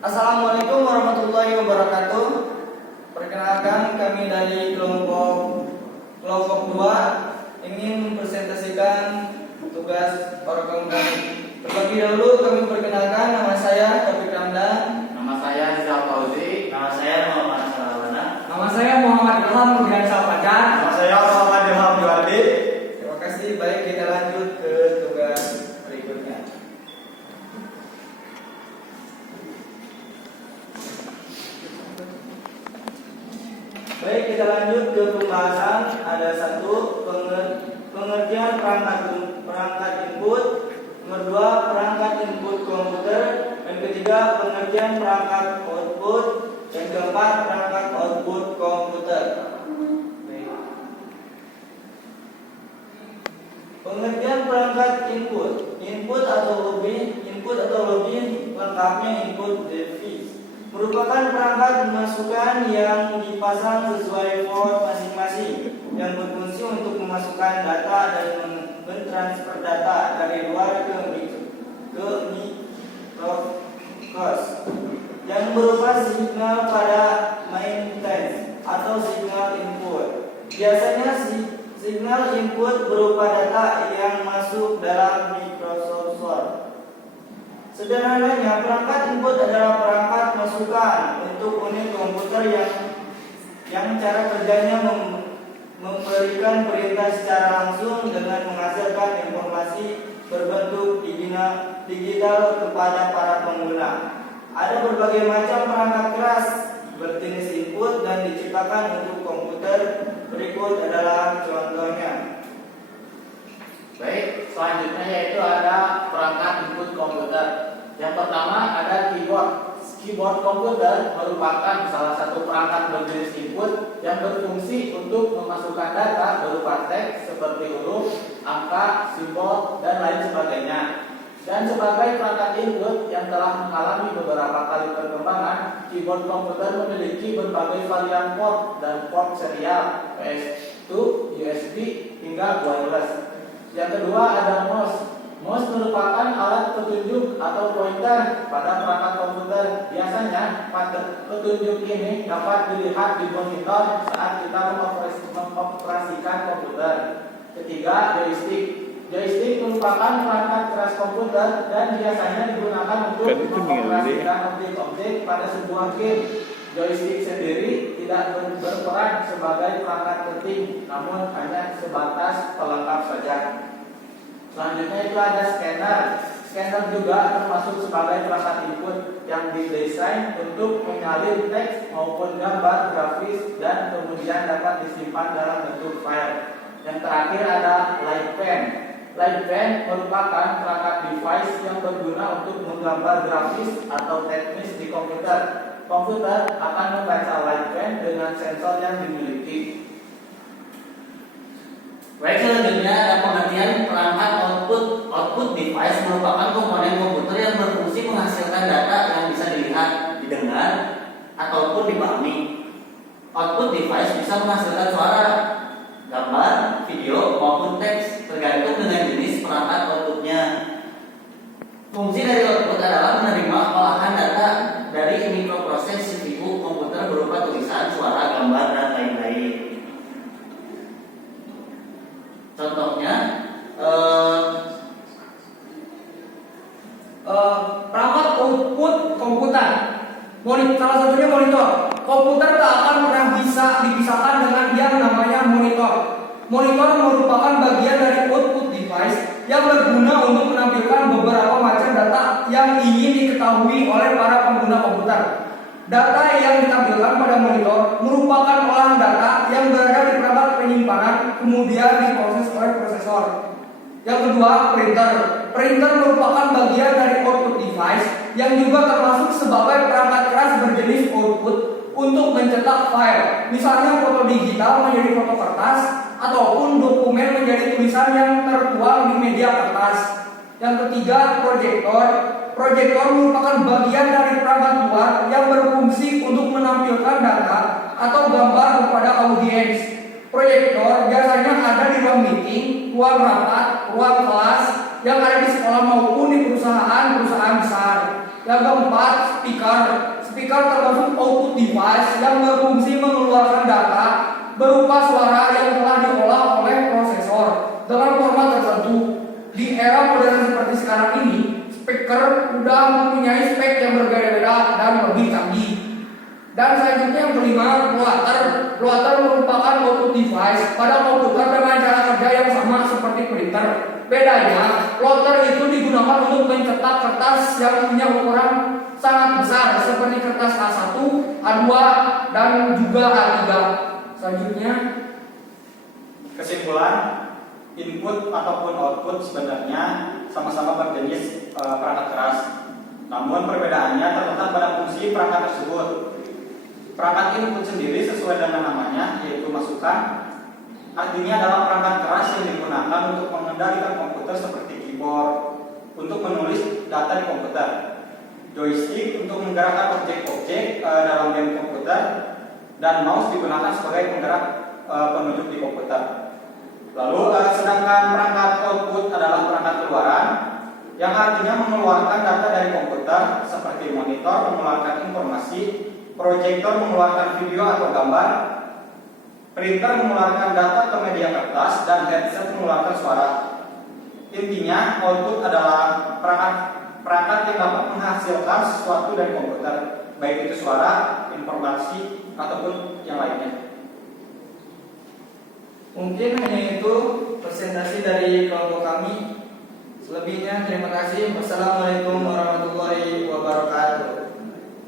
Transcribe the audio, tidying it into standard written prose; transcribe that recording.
Assalamualaikum warahmatullahi wabarakatuh. Perkenalkan, kami dari kelompok 2 ingin mempresentasikan tugas program kami. Terlebih dahulu kami perkenalkan, nama saya Taufik Ramdan. Nama saya Rizal Fauzi. Nama saya Muhammad Salawana. Nama saya Muhammad Ilham Nurdiansyah Fajar. Nama saya Muhammad Ilham Juwardi. Terima kasih. Baik, kita lanjut ke tugas berikutnya. Baik, kita lanjut ke pembahasan. Ada satu pengertian perangkat input. Nomor 2, perangkat input komputer. Yang ketiga, pengertian perangkat output. Yang keempat, perangkat output komputer. Baik. Pengertian perangkat input. Input atau lebih lengkapnya input device merupakan perangkat memasukkan yang dipasang sesuai port masing-masing yang berfungsi untuk memasukkan data dan mentransfer data dari luar ke microcos yang berupa signal pada maintenance atau signal input. Biasanya signal input berupa data yang masuk dalam microprosesor. Sederhananya, perangkat input adalah perangkat masukan untuk unit komputer yang cara kerjanya memberikan perintah secara langsung dengan menghasilkan informasi berbentuk digital kepada para pengguna. Ada berbagai macam perangkat keras berjenis input dan diciptakan untuk komputer. Berikut adalah contohnya. Baik, selanjutnya yaitu ada perangkat input komputer. Yang pertama ada keyboard. Keyboard komputer merupakan salah satu perangkat berjenis input yang berfungsi untuk memasukkan data berupa teks seperti huruf, angka, simbol, dan lain sebagainya. Dan sebagai perangkat input yang telah mengalami beberapa kali perkembangan, keyboard komputer memiliki berbagai varian port dan port serial, PS2, USB, hingga wireless. Yang kedua ada mouse. Mouse merupakan alat petunjuk atau pointer pada perangkat komputer. Biasanya petunjuk ini dapat dilihat di monitor saat kita mengoperasikan komputer. Ketiga, joystick. Joystick merupakan perangkat keras komputer dan biasanya digunakan untuk mengoperasikan objek-objek pada sebuah game. Joystick sendiri tidak berperan sebagai perangkat penting, namun hanya sebatas pelengkap saja. Selanjutnya itu ada scanner. Scanner juga termasuk sebagai perangkat input yang didesain untuk menyalin teks maupun gambar grafis dan kemudian dapat disimpan dalam bentuk file. Yang terakhir ada light pen. Light pen merupakan perangkat device yang berguna untuk menggambar grafis atau teknis di komputer. Komputer akan membaca light pen dengan sensor yang dimiliki. Baik, selanjutnya ada pengertian perangkat output device merupakan komponen komputer yang berfungsi menghasilkan data yang bisa dilihat, didengar, ataupun dipahami. Output device bisa menghasilkan suara, gambar, video, maupun teks tergantung dengan jenis perangkat outputnya. Fungsi dari output adalah menerima olahan data dari mikroproses CPU komputer berupa tulisan, suara, gambar, dan lain-lain. Contohnya, Perangkat output komputer. Salah satunya monitor. Komputer tak akan pernah bisa dipisahkan dengan yang namanya monitor. Monitor merupakan bagian dari output device yang berguna untuk menampilkan beberapa macam data yang ingin diketahui oleh para pengguna komputer. Data yang ditampilkan pada monitor merupakan olahan data yang berada di perangkat penyimpanan kemudian diproses oleh prosesor. Yang kedua, printer. Printer merupakan bagian dari output device yang juga termasuk sebagai perangkat keras berjenis output untuk mencetak file. Misalnya foto digital menjadi foto kertas ataupun dokumen menjadi tulisan yang tertuang di media kertas. Yang ketiga, proyektor. Proyektor merupakan bagian dari perangkat luar yang berfungsi untuk menampilkan data atau gambar kepada audiens. Proyektor biasanya ada di ruang meeting, ruang rapat, ruang kelas yang ada di sekolah maupun di perusahaan besar. Yang keempat, speaker. Speaker termasuk output device yang berfungsi mengeluarkan data berupa suara yang telah diolah oleh prosesor dengan format tertentu. Di era modern seperti sekarang ini, speaker sudah mempunyai spek yang berbeda-beda dan lebih canggih. Dan selanjutnya yang kelima, plotter. Plotter merupakan output device pada komputer dengan cara kerja yang sama seperti printer. Bedanya, plotter itu digunakan untuk mencetak kertas yang punya ukuran sangat besar seperti kertas A1, A2, dan juga A3. Selanjutnya, kesimpulan, input ataupun output sebenarnya sama-sama berjenis perangkat keras. Namun perbedaannya terletak pada fungsi perangkat tersebut. Perangkat input sendiri sesuai dengan namanya, yaitu masukan. Artinya adalah perangkat keras yang digunakan untuk mengendalikan komputer seperti keyboard untuk menulis data di komputer, joystick untuk menggerakkan objek-objek dalam game komputer, dan mouse digunakan sebagai penggerak penunjuk di komputer. Lalu sedangkan perangkat output adalah perangkat keluaran yang artinya mengeluarkan data dari komputer seperti monitor mengeluarkan informasi, proyektor mengeluarkan video atau gambar, printer mengeluarkan data ke media kertas, dan headset mengeluarkan suara. Intinya, output adalah perangkat yang dapat menghasilkan sesuatu dari komputer, baik itu suara, informasi, ataupun yang lainnya. Mungkin hanya itu presentasi dari kelompok kami. Selebihnya terima kasih. Wassalamualaikum warahmatullahi wabarakatuh.